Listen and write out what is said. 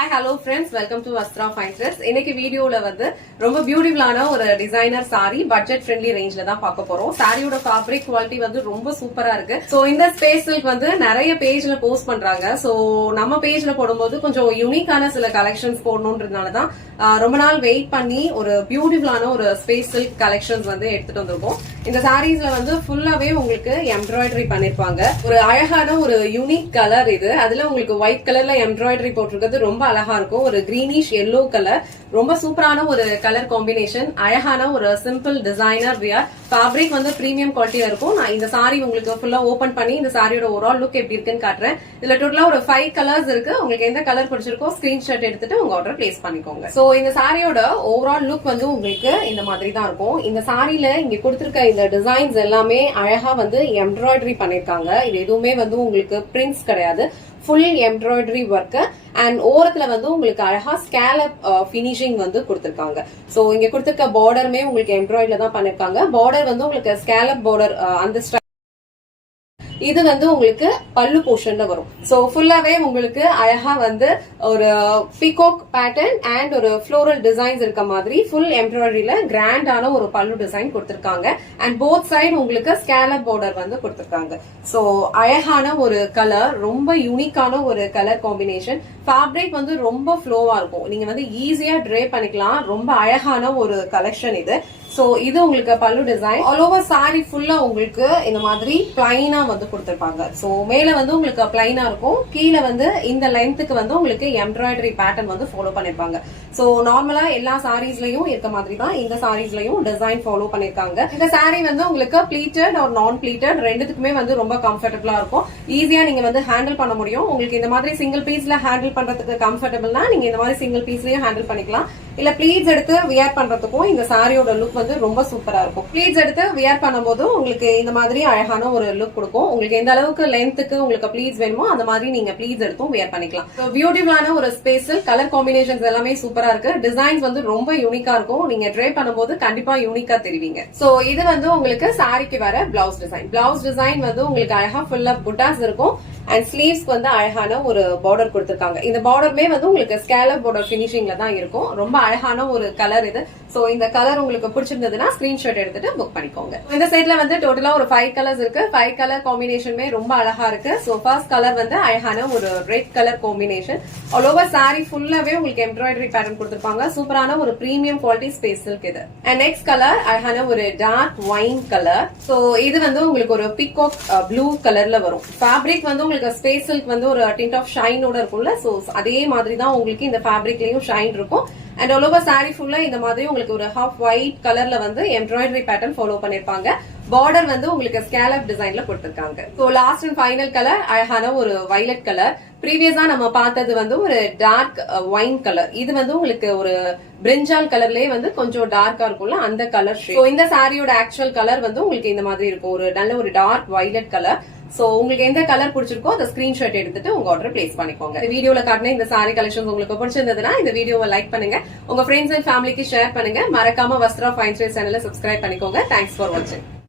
Hi, hello friends. Welcome to Vastra Fine Threads. இன்னைக்கு வீடியோல வந்து ரொம்ப பியூட்டிஃபுல்லான ஒரு டிசைனர் saree பட்ஜெட் ஃப்ரெண்ட்லி ரேஞ்ச்ல தான் பார்க்க போறோம். சாரியோட ஃபேப்ரிக் குவாலிட்டி வந்து ரொம்ப சூப்பரா இருக்கு. சோ இந்த ஸ்பேஸ் சில்க் வந்து நிறைய பேஜ்ல போஸ்ட் பண்றாங்க. சோ நம்ம பேஜ்ல போடும்போது கொஞ்சம் யூனிக்கான சில கலெக்ஷன்ஸ் போடணும்ன்றதுனால தான் ரொம்ப நாள் வெயிட் பண்ணி ஒரு பியூட்டிஃபுல்லான ஒரு ஸ்பேஸ் சில்க் கலெக்ஷன்ஸ் வந்து எடுத்துட்டு வந்திருக்கோம். இந்த சாரீஸ்ல வந்து ஃபுல்லாவே உங்களுக்கு எம்ப்ராய்டரி பண்ணிருப்பாங்க. ஒரு அழகான ஒரு யூனிக் கலர் இது. அதுல உங்களுக்கு ஒயிட் கலர்ல எம்ப்ராய்டரி போட்டிருக்கிறது ரொம்ப அழகா இருக்கும். ஒரு கிரீனிஷ் எல்லோ கலர், ரொம்ப சூப்பரான ஒரு கலர் காம்பினேஷன். அழகான ஒரு சிம்பிள் டிசைனர் வியர். ஃபேப்ரிக் வந்து பிரீமியம் குவாலிட்டியா இருக்கும். நான் இந்த சாரி உங்களுக்கு ஃபுல்லா ஓபன் பண்ணி இந்த சாரியோட ஓவரால் லுக் எப்படி இருக்குன்னு காட்டுறேன். இதுல டோட்டலா ஒரு 5 கலர்ஸ் இருக்கு. உங்களுக்கு எந்த கலர் பிடிச்சிருக்கோ ஸ்கிரீன்ஷாட் எடுத்துட்டு உங்க ஆர்டர் பிளேஸ் பண்ணிக்கோங்க. சோ இந்த சாரியோட ஓவரால் லுக் வந்து உங்களுக்கு இந்த மாதிரி தான் இருக்கும். இந்த சாரியில இங்க கொடுத்திருக்க இந்த டிசைன்ஸ் எல்லாமே அழகா வந்து எம்ப்ராய்டரி பண்ணிருக்காங்க. இது எதுவுமே வந்து உங்களுக்கு பிரிண்ட்ஸ் கிடையாது. ஃபுல் எம்ப்ராய்டரி ஒர்க் அண்ட் ஓரத்துல வந்து உங்களுக்கு அழகா ஸ்கேலப் பினிஷிங் வந்து கொடுத்திருக்காங்க. சோ இங்க கொடுத்திருக்க பார்டருமே உங்களுக்கு எம்ப்ராய்டரில தான் பண்ணிருக்காங்க. பார்டர் வந்து உங்களுக்கு ஸ்கேலப் பார்டர் அந்த இது வந்து உங்களுக்கு பல்லு போர்ஷன்ல வரும். சோ ஃபுல்லாவே உங்களுக்கு அழகா வந்து ஒரு பீகாக் பேட்டர்ன் அண்ட் ஒரு ஃப்ளோரல் டிசைன்ஸ் இருக்க மாதிரி ஃபுல் எம்ப்ராய்டரியில கிராண்டான ஒரு பல்லு டிசைன் கொடுத்திருக்காங்க. அண்ட் போத் சைடு உங்களுக்கு ஸ்கேலப் பார்டர் வந்து கொடுத்திருக்காங்க. சோ அழகான ஒரு கலர், ரொம்ப யூனிக்கான ஒரு கலர் காம்பினேஷன். ஃபேப்ரிக் வந்து ரொம்ப ஃப்ளோவா இருக்கும். நீங்க வந்து ஈஸியா ட்ரே பண்ணிக்கலாம். ரொம்ப அழகான ஒரு கலெக்ஷன் இது. சோ இது உங்களுக்கு பல்லு டிசைன். ஆல் ஓவர் சாரி ஃபுல்லா உங்களுக்கு இந்த மாதிரி பிளைனா வந்து கொடுத்திருப்பாங்க. சோ மேல வந்து உங்களுக்கு பிளைனா இருக்கும். கீழே வந்து இந்த லென்த்துக்கு வந்து உங்களுக்கு எம்ப்ராய்டரி பேட்டர்ன் வந்து ஃபாலோ பண்ணிருப்பாங்க. சோ நார்மலா எல்லா சாரீஸ்லயும் இருக்க மாதிரி தான் இந்த சாரீஸ்லயும் டிசைன் ஃபாலோ பண்ணிருக்காங்க. இந்த சாரீ வந்து உங்களுக்கு ப்ளீட்டட் ஆர் நான் ப்ளீட்டட் ரெண்டுத்துக்குமே வந்து ரொம்ப கம்ஃபர்டபுளா இருக்கும். ஈஸியா நீங்க வந்து ஹேண்டில் பண்ண முடியும். உங்களுக்கு இந்த மாதிரி சிங்கிள் பீஸ்ல ஹேண்டில் பண்றதுக்கு கம்ஃபர்டபுள்னா நீங்க இந்த மாதிரி சிங்கிள் பீஸ்லயும் ஹேண்டில் பண்ணிக்கலாம். இல்ல ப்ளீட்ஸ் எடுத்து வியர் பண்றதுக்கும் இந்த சாரியோட லுக் வந்து ரொம்ப சூப்பரா இருக்கும். ப்ளீட்ஸ் எடுத்து வியர் பண்ணும்போது உங்களுக்கு இந்த மாதிரி அழகான ஒரு லுக் கொடுக்கும். உங்களுக்கு எந்த அளவுக்கு லென்த்துக்கு உங்களுக்கு ப்ளீட்ஸ் வேணுமோ அந்த மாதிரி நீங்க ப்ளீட்ஸ் எடுத்தும் வியர் பண்ணிக்கலாம். பியூட்டிஃபுல்லான ஒரு ஸ்பேஸில் கலர் காம்பினேஷன்ஸ் எல்லாமே சூப்பரா இருக்கு. டிசைன்ஸ் வந்து ரொம்ப யூனிக்கா இருக்கும். நீங்க ட்ரை பண்ணும்போது கண்டிப்பா யூனிக்கா தெரிவிங்க. சோ இது வந்து உங்களுக்கு சாரிக்கு வர பிளவுஸ் டிசைன். பிளவுஸ் டிசைன் வந்து உங்களுக்கு அழகா ஃபுல்லா புட்டாஸ் இருக்கும். அண்ட் ஸ்லீவ்ஸ்க்கு வந்து அழகான ஒரு பார்டர் கொடுத்திருக்காங்க. இந்த பார்டருமே வந்து உங்களுக்கு ஸ்கேலப் பார்டர் பினிஷிங்ல தான் இருக்கும். ரொம்ப அழகான ஒரு கலர் இது. சோ இந்த கலர் உங்களுக்கு பிடிச்சிருந்ததுன்னா ஸ்கிரீன்ஷாட் எடுத்துட்டு புக் பண்ணிக்கோங்க. இந்த சைட்ல வந்து டோட்டலா ஒரு 5 கலர்ஸ் இருக்கு. 5 கலர் காம்பினேஷனுமே ரொம்ப அழகா இருக்கு. சோ ஃபர்ஸ்ட் கலர் வந்து அழகான ஒரு red colour combination. All over sorry ஃபுல்லாவே உங்களுக்கு எம்ப்ராய்டரி பேட்டர்ன் கொடுத்திருப்பாங்க. சூப்பரான ஒரு பிரீமியம் குவாலிட்டி ஸ்பேஸ் சில்க் இது. அண்ட் நெக்ஸ்ட் கலர் அழகான ஒரு டார்க் ஒயின் கலர். சோ இது வந்து உங்களுக்கு ஒரு பீகாக் ப்ளூ கலர்ல வரும். ஃபேப்ரிக் வந்து உங்களுக்கு ஸ்பேஸ் சில்க் வந்து ஒரு டிண்ட் ஆஃப் ஷைனோட இருக்கும்ல. சோ அதே மாதிரி தான் உங்களுக்கு இந்த ஃபேப்ரிக்லயும் ஷைன் இருக்கும். அண்ட் ஆல் ஓவர் சாரி ஃபுல்லா இந்த மாதிரி உங்களுக்கு ஒரு ஹாஃப் ஒயிட் கலர்ல வந்து எம்ப்ராய்டரி பேட்டர்ன் ஃபாலோ பண்ணிருப்பாங்க. பார்டர் வந்து உங்களுக்கு ஸ்கேலப் டிசைன்ல கொடுத்திருக்காங்க. So last and final colour அழகான ஒரு வயலட் கலர். ப்ரீவியஸா நம்ம பார்த்தது வந்து ஒரு டார்க் ஒயின் கலர். இது வந்து உங்களுக்கு ஒரு பிரிஞ்சால் கலர்லயே வந்து கொஞ்சம் டார்க்கா இருக்கும்ல அந்த கலர். சோ இந்த சாரியோட ஆக்சுவல் கலர் வந்து உங்களுக்கு இந்த மாதிரி இருக்கும். ஒரு நல்ல ஒரு டார்க் வயலட் கலர். சோ உங்களுக்கு எந்த கலர் பிடிச்சிருக்கோ அந்த ஸ்கிரீன்ஷாட் எடுத்துட்டு உங்க ஆர்டர் பிளேஸ் பண்ணிக்கோங்க. இந்த வீடியோல காட்டின இந்த சாரி கலெக்ஷன் உங்களுக்கு பிடிச்சிருந்ததுன்னா இந்த வீடியோவை லைக் பண்ணுங்க. உங்க ஃப்ரெண்ட்ஸ் அண்ட் ஃபேமிலிக்கு ஷேர் பண்ணுங்க. மறக்காம வஸ்த்ரா ஃபைன் த்ரெட்ஸ் சேனலை சப்ஸ்கிரைப் பண்ணிக்கோங்க. தேங்க்ஸ் ஃபார் வாட்சிங்.